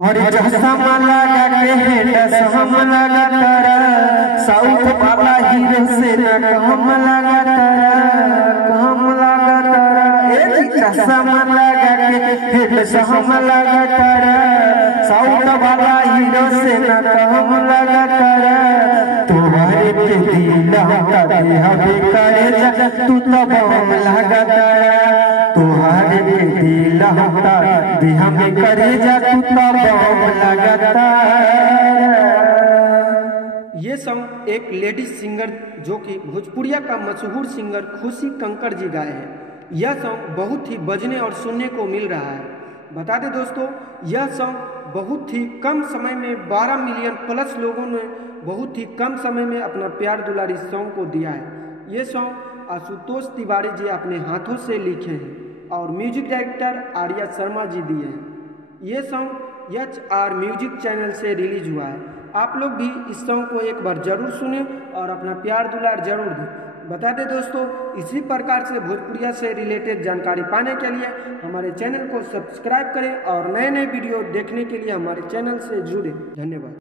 और चश्मा लगा के हम लगा तारा साउथ वाला हीरो से न कम लगा तारा चश्मा लगा के हम लगा तारा साउथ वाला हीरो से न कम लगा तारा तुम्हारे पे दिल हमें करे जा तू तो बम लगा तारा तुम्हारे पे दिल हमें करे जा तू तो बम लगा तारा। ये सॉन्ग एक लेडीज सिंगर जो कि भोजपुरिया का मशहूर सिंगर खुशी कंकर जी गाए हैं। यह सॉन्ग बहुत ही बजने और सुनने को मिल रहा है। बता दें दोस्तों, यह सॉन्ग बहुत ही कम समय में 12 मिलियन प्लस लोगों ने बहुत ही कम समय में अपना प्यार दुलारी सॉन्ग को दिया है। ये सॉन्ग आशुतोष तिवारी जी अपने हाथों से लिखे हैं और म्यूजिक डायरेक्टर आर्या शर्मा जी दिए हैं। ये सॉन्ग HR म्यूजिक चैनल से रिलीज हुआ है। आप लोग भी इस सॉन्ग को एक बार जरूर सुने और अपना प्यार दुलार जरूर दें। बता दें दोस्तों, इसी प्रकार से भोजपुरिया से रिलेटेड जानकारी पाने के लिए हमारे चैनल को सब्सक्राइब करें और नए नए वीडियो देखने के लिए हमारे चैनल से जुड़ें। धन्यवाद।